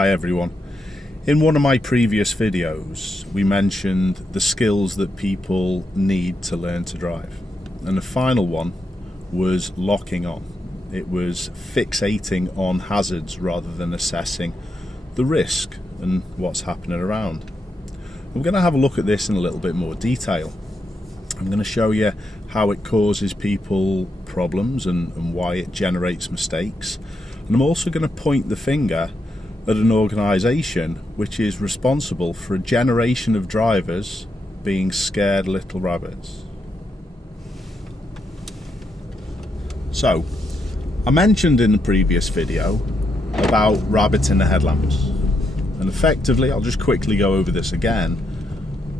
Hi everyone. In one of my previous videos we mentioned the skills that people need to learn to drive, and the final one was locking on. It was fixating on hazards rather than assessing the risk and what's happening around. We're going to have a look at this in a little bit more detail. I'm going to show you how it causes people problems and why it generates mistakes. And I'm also going to point the finger at an organisation which is responsible for a generation of drivers being scared little rabbits. So, I mentioned in the previous video about rabbits in the headlamps. And effectively, I'll just quickly go over this again.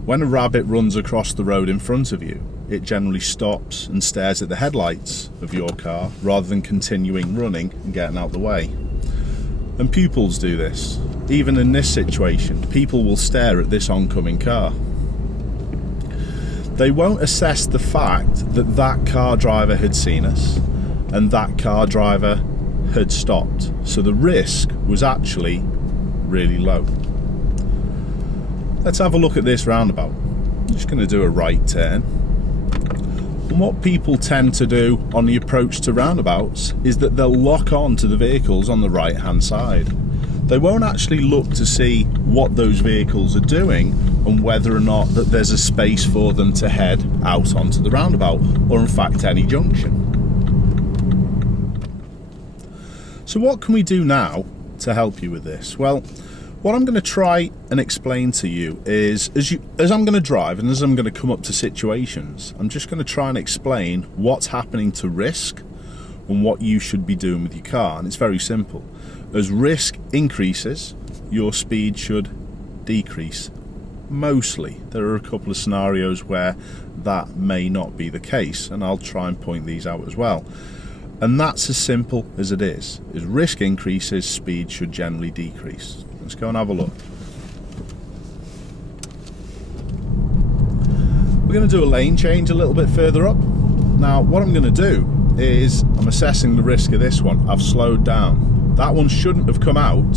When a rabbit runs across the road in front of you, it generally stops and stares at the headlights of your car rather than continuing running and getting out the way. And pupils do this. Even in this situation, people will stare at this oncoming car. They won't assess the fact that that car driver had seen us and that car driver had stopped. So the risk was actually really low. Let's have a look at this roundabout. I'm just going to do a right turn. And what people tend to do on the approach to roundabouts is that they'll lock on to the vehicles on the right hand side. They won't actually look to see what those vehicles are doing and whether or not that there's a space for them to head out onto the roundabout, or in fact any junction. So what can we do now to help you with this? Well, what I'm going to try and explain to you is, as I'm going to drive and as I'm going to come up to situations, I'm just going to try and explain what's happening to risk and what you should be doing with your car. And it's very simple. As risk increases, your speed should decrease. Mostly. There are a couple of scenarios where that may not be the case, and I'll try and point these out as well. And that's as simple as it is. As risk increases, speed should generally decrease. Let's go and have a look. We're going to do a lane change a little bit further up. Now, what I'm going to do is I'm assessing the risk of this one. I've slowed down. That one shouldn't have come out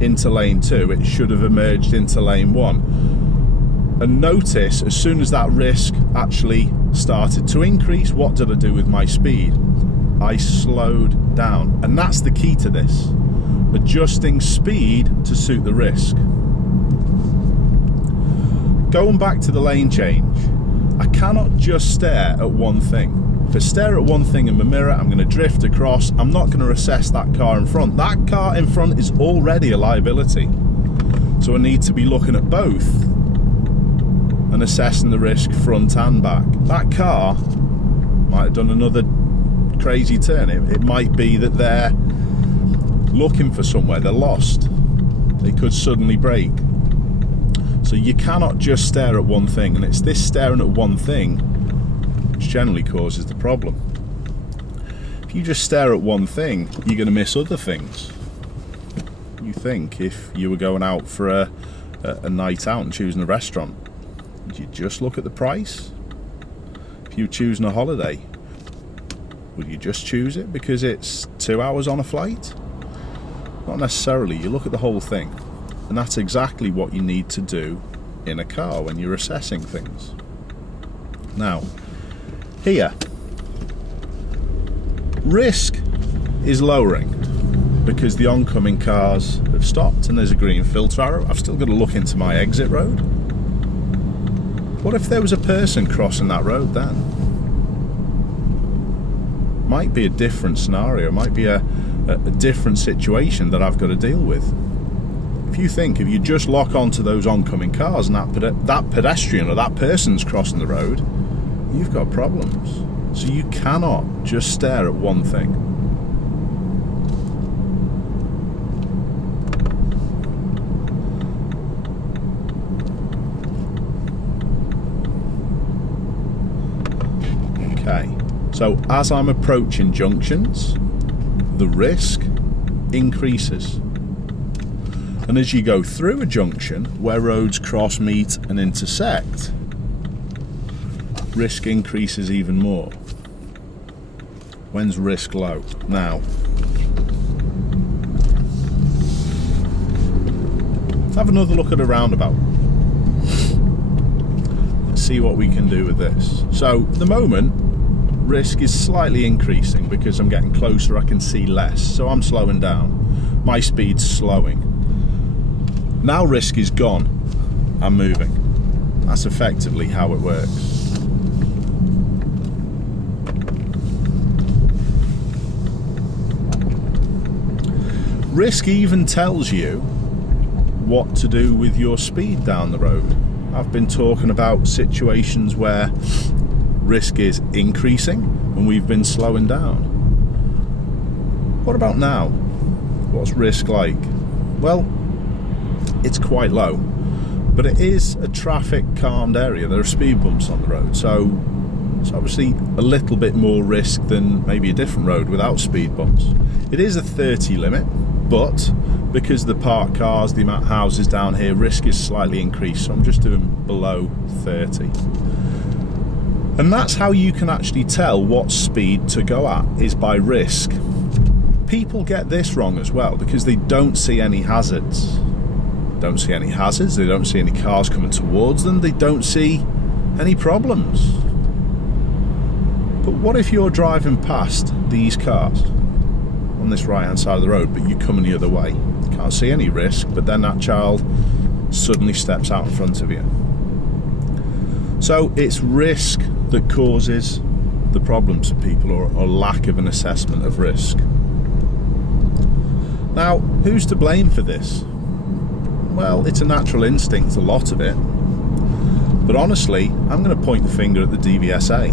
into lane 2. It should have emerged into lane 1. And notice, as soon as that risk actually started to increase, what did I do with my speed? I slowed down. And that's the key to this. Adjusting speed to suit the risk. Going back to the lane change, I cannot just stare at one thing. If I stare at one thing in my mirror, I'm going to drift across. I'm not going to assess that car in front. That car in front is already a liability. So I need to be looking at both and assessing the risk front and back. That car might have done another crazy turn. It might be that they're looking for somewhere, they're lost. They could suddenly brake. So you cannot just stare at one thing, and it's this staring at one thing which generally causes the problem. If you just stare at one thing, you're going to miss other things. You think if you were going out for a night out and choosing a restaurant, would you just look at the price? If you were choosing a holiday, would you just choose it because it's 2 hours on a flight? Not necessarily. You look at the whole thing, and that's exactly what you need to do in a car when you're assessing things. Now, here, risk is lowering because the oncoming cars have stopped and there's a green filter arrow. I've still got to look into my exit road. What if there was a person crossing that road then? Might be a different scenario, might be a different situation that I've got to deal with. If you just lock onto those oncoming cars and that pedestrian or that person's crossing the road, you've got problems. So you cannot just stare at one thing. Okay, so as I'm approaching junctions, the risk increases. And as you go through a junction where roads cross, meet and intersect, risk increases even more. When's risk low? Now. Let's have another look at a roundabout. Let's see what we can do with this. So at the moment, risk is slightly increasing because I'm getting closer, I can see less, so I'm slowing down. My speed's slowing. Now risk is gone, I'm moving. That's effectively how it works. Risk even tells you what to do with your speed down the road. I've been talking about situations where risk is increasing and we've been slowing down. What about now? What's risk like? Well, it's quite low, but it is a traffic calmed area. There are speed bumps on the road, so it's obviously a little bit more risk than maybe a different road without speed bumps. It is a 30 limit, but because the parked cars, the amount of houses down here, risk is slightly increased, so I'm just doing below 30. And that's how you can actually tell what speed to go at, is by risk. People get this wrong as well because they don't see any hazards. They don't see any hazards, they don't see any cars coming towards them, they don't see any problems. But what if you're driving past these cars on this right hand side of the road, but you're coming the other way? You can't see any risk, but then that child suddenly steps out in front of you. So it's risk that causes the problems for people, or lack of an assessment of risk. Now, who's to blame for this? Well, it's a natural instinct, a lot of it. But honestly, I'm going to point the finger at the DVSA.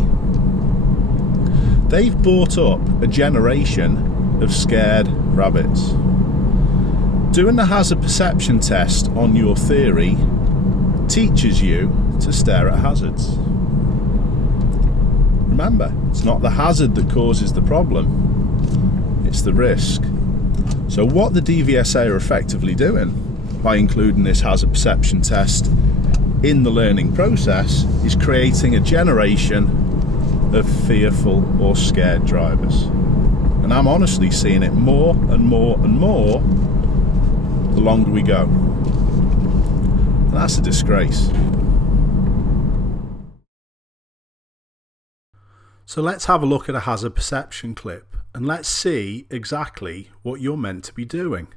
They've brought up a generation of scared rabbits. Doing the hazard perception test on your theory teaches you to stare at hazards. Remember, it's not the hazard that causes the problem, it's the risk. So what the DVSA are effectively doing by including this hazard perception test in the learning process is creating a generation of fearful or scared drivers. And I'm honestly seeing it more and more and more the longer we go. And that's a disgrace. So let's have a look at a hazard perception clip and let's see exactly what you're meant to be doing.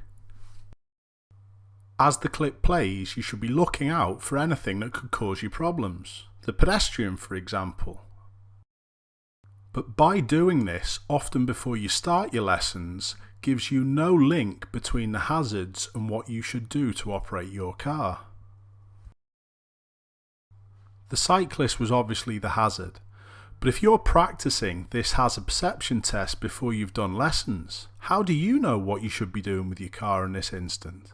As the clip plays, you should be looking out for anything that could cause you problems. The pedestrian, for example. But by doing this, often before you start your lessons, gives you no link between the hazards and what you should do to operate your car. The cyclist was obviously the hazard, but if you're practicing this hazard perception test before you've done lessons, how do you know what you should be doing with your car in this instant?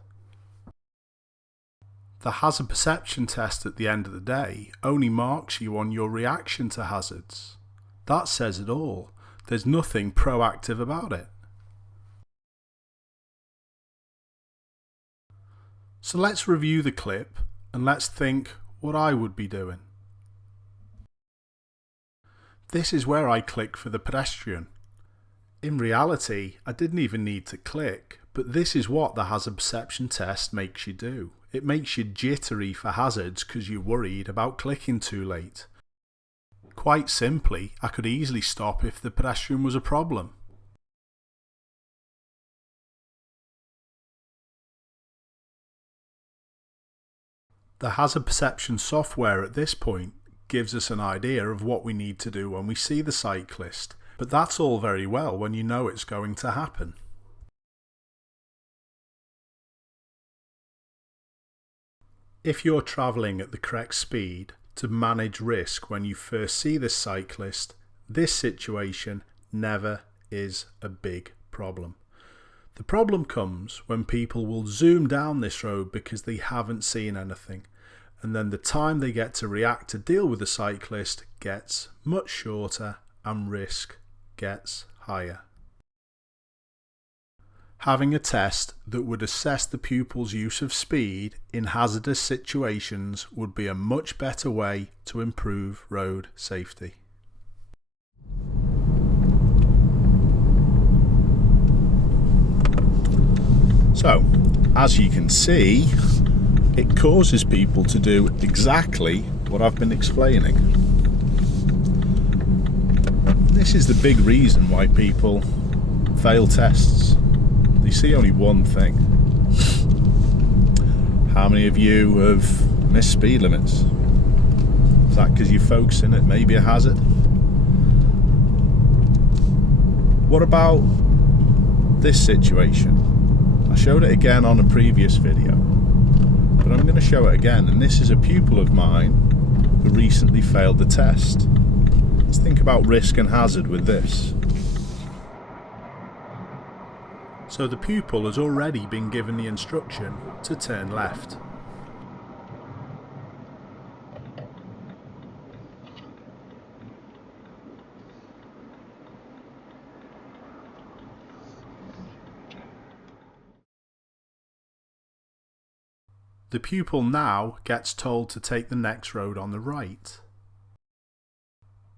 The hazard perception test at the end of the day only marks you on your reaction to hazards. That says it all. There's nothing proactive about it. So let's review the clip and let's think what I would be doing. This is where I click for the pedestrian. In reality, I didn't even need to click, but this is what the hazard perception test makes you do. It makes you jittery for hazards because you're worried about clicking too late. Quite simply, I could easily stop if the pedestrian was a problem. The hazard perception software at this point gives us an idea of what we need to do when we see the cyclist, but that's all very well when you know it's going to happen. If you're travelling at the correct speed to manage risk when you first see this cyclist, this situation never is a big problem. The problem comes when people will zoom down this road because they haven't seen anything, and then the time they get to react to deal with the cyclist gets much shorter and risk gets higher. Having a test that would assess the pupil's use of speed in hazardous situations would be a much better way to improve road safety. So, as you can see, it causes people to do exactly what I've been explaining. This is the big reason why people fail tests. They see only one thing. How many of you have missed speed limits? Is that because you're focusing at maybe a hazard? What about this situation? I showed it again on a previous video, but I'm going to show it again, and this is a pupil of mine who recently failed the test. Let's think about risk and hazard with this. So the pupil has already been given the instruction to turn left. The pupil now gets told to take the next road on the right,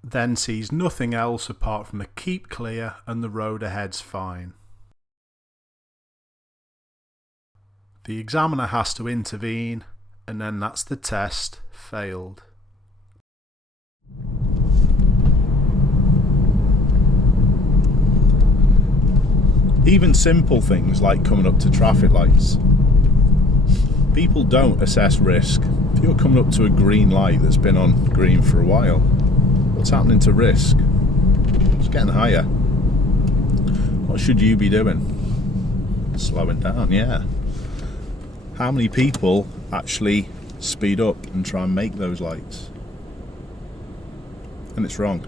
then sees nothing else apart from the keep clear and the road ahead's fine. The examiner has to intervene, and then that's the test failed. Even simple things like coming up to traffic lights. People don't assess risk. If you're coming up to a green light that's been on green for a while, what's happening to risk? It's getting higher. What should you be doing? Slowing down, yeah. How many people actually speed up and try and make those lights? And it's wrong.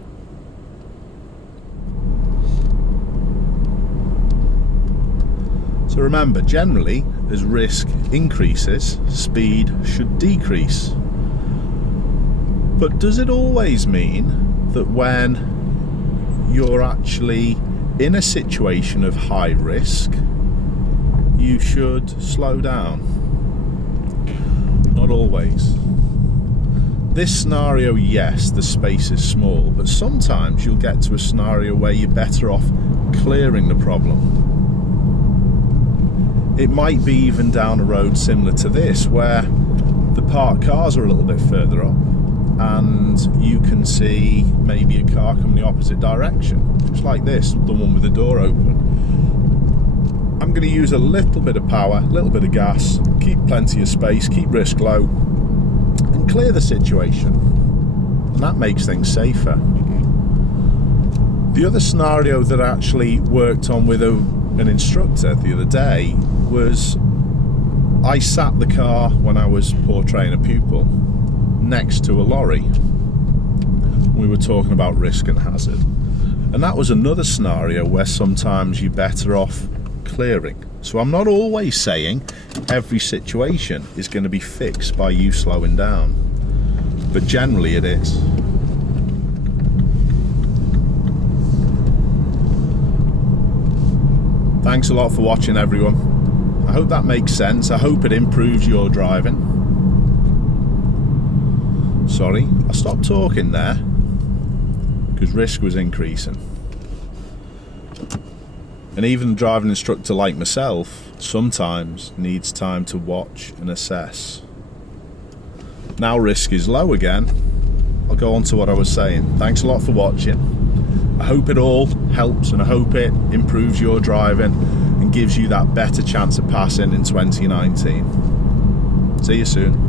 So remember, generally, as risk increases, speed should decrease. But does it always mean that when you're actually in a situation of high risk, you should slow down? Not always. This scenario, yes, the space is small, but sometimes you'll get to a scenario where you're better off clearing the problem. It might be even down a road similar to this, where the parked cars are a little bit further up and you can see maybe a car coming the opposite direction, just like this, the one with the door open. I'm going to use a little bit of power, a little bit of gas, keep plenty of space, keep risk low, and clear the situation. And that makes things safer. The other scenario that I actually worked on with an instructor the other day was, I sat the car when I was portraying a pupil next to a lorry. We were talking about risk and hazard, and that was another scenario where sometimes you're better off clearing. So I'm not always saying every situation is going to be fixed by you slowing down, but generally it is. Thanks a lot for watching, everyone. I hope that makes sense. I hope it improves your driving. Sorry, I stopped talking there because risk was increasing. And even a driving instructor like myself sometimes needs time to watch and assess. Now risk is low again, I'll go on to what I was saying. Thanks a lot for watching. I hope it all helps, and I hope it improves your driving and gives you that better chance of passing in 2019. See you soon.